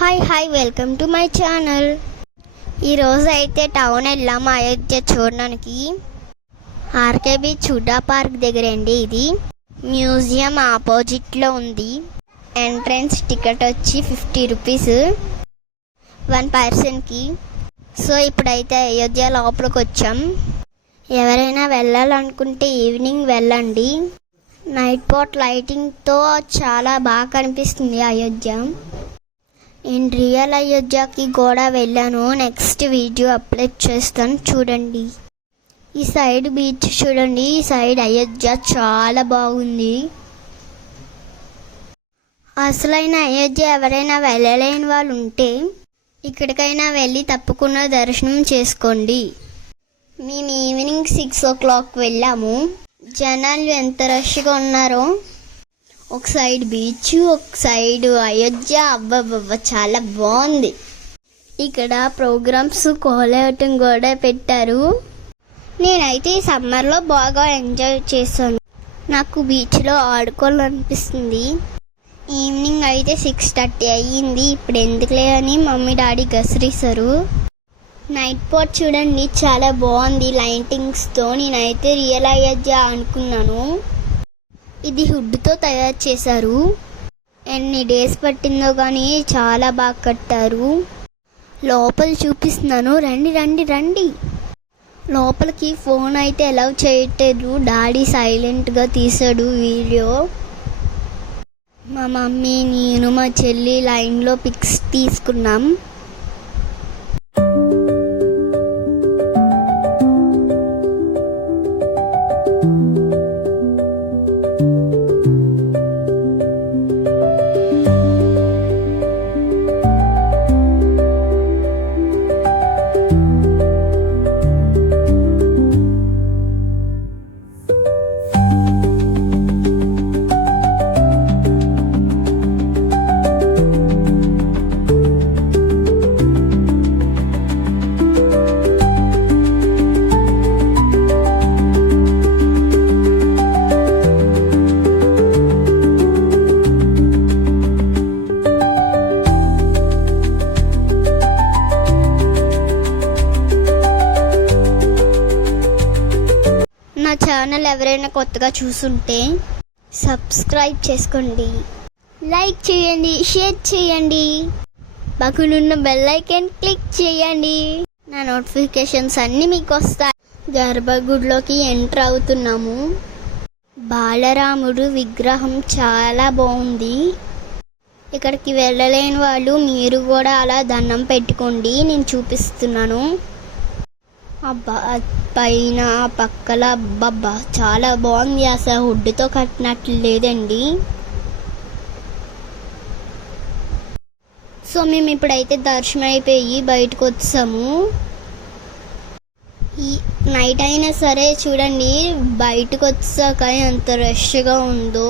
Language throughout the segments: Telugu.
Hi welcome to my channel. ఈరోజు అయితే టౌన్ వెళ్ళాము అయోధ్య చూడడానికి. ఆర్కేబీ చుడా పార్క్ దగ్గర అండి. ఇది మ్యూజియం ఆపోజిట్లో ఉంది. ఎంట్రన్స్ టికెట్ వచ్చి 50 రూపీస్ 1 పర్సన్కి. సో ఇప్పుడైతే అయోధ్య లోపలికి వచ్చాం. ఎవరైనా వెళ్ళాలనుకుంటే ఈవినింగ్ వెళ్ళండి. నైట్ పాట్ లైటింగ్తో చాలా బాగా కనిపిస్తుంది అయోధ్య. నేను రియల్ అయోధ్యకి కూడా వెళ్ళాను. నెక్స్ట్ వీడియో అప్లోడ్ చేస్తాను, చూడండి. ఈ సైడ్ బీచ్ చూడండి, ఈ సైడ్ అయోధ్య చాలా బాగుంది. అసలైన అయోధ్య ఎవరైనా వెళ్ళలేని వాళ్ళు ఉంటే ఇక్కడికైనా వెళ్ళి తప్పకుండా దర్శనం చేసుకోండి. మేము ఈవినింగ్ 6 o'clock వెళ్ళాము. జనాలు ఎంత రష్గా ఉన్నారో. ఒక సైడ్ బీచ్, ఒక సైడ్ అయోధ్య. అబ్బబ్బబ్బ చాలా బాగుంది. ఇక్కడ ప్రోగ్రామ్స్ కోలాటం కూడా పెట్టారు. నేనైతే ఈ సమ్మర్లో బాగా ఎంజాయ్ చేశాను. నాకు బీచ్లో ఆడుకోవాలనిపిస్తుంది. ఈవినింగ్ అయితే 6:30 అయ్యింది. ఇప్పుడు ఎందుకులే అని మమ్మీ డాడీ గసిరేశారు. నైట్ పాట్ చూడండి, చాలా బాగుంది లైటింగ్స్తో. నేనైతే రియల్ అయోధ్య అనుకున్నాను. ఇది వుడ్తో తయారు చేశారు. ఎన్ని డేస్ పట్టిందో కానీ చాలా బాగా కట్టారు. లోపల చూపిస్తున్నాను, రండి రండి రండి. లోపలికి ఫోన్ అయితే అలౌ చేయట్లేదు. డాడీ సైలెంట్గా తీసాడు వీడియో. మా మమ్మీ, నేను, మా చెల్లి లైన్లో పిక్స్ తీసుకున్నాం. నా ఛానల్ ఎవరైనా కొత్తగా చూసుంటే సబ్స్క్రైబ్ చేసుకోండి, లైక్ చేయండి, షేర్ చేయండి, పక్కనున్న బెల్ ఐకాన్ క్లిక్ చేయండి. నా నోటిఫికేషన్స్ అన్నీ మీకు వస్తాయి. గర్భగుడిలోకి ఎంటర్ అవుతున్నాము. బాలరాముడు విగ్రహం చాలా బాగుంది. ఇక్కడికి వెళ్ళలేని వాళ్ళు మీరు కూడా అలా దండం పెట్టుకోండి. నేను చూపిస్తున్నాను. అబ్బా, పైన పక్కల అబ్బబ్బా చాలా బాగుంది. అసలు వుడ్తో కట్టినట్లు లేదండి. సో మేము ఇప్పుడైతే దర్శనం అయిపోయి బయటకు వచ్చాము. ఈ నైట్ అయినా సరే చూడండి, బయటకు వచ్చాక ఎంత రష్గా ఉందో.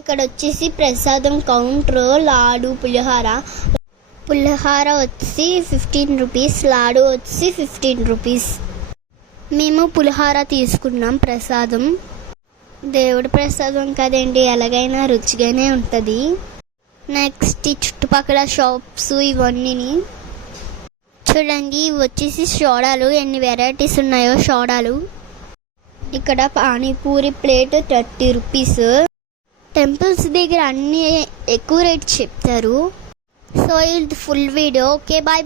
ఇక్కడ వచ్చేసి ప్రసాదం కౌంటర్. లాడు, పులిహార వచ్చి 15 రూపీస్, లాడు వచ్చి 15 రూపీస్. మేము పులిహార తీసుకున్నాం ప్రసాదం. దేవుడి ప్రసాదం కదండి, ఎలాగైనా రుచిగానే ఉంటుంది. నెక్స్ట్ చుట్టుపక్కల షాప్స్ ఇవన్నీ చూడండి. వచ్చేసి సోడాలు, ఎన్ని వెరైటీస్ ఉన్నాయో సోడాలు. ఇక్కడ పానీపూరి ప్లేట్ 30 రూపీస్. టెంపుల్స్ దగ్గర అన్నీ ఎక్కువ రేట్ చెప్తారు. సో ఇది ఫుల్ వీడియో. Okay, bye.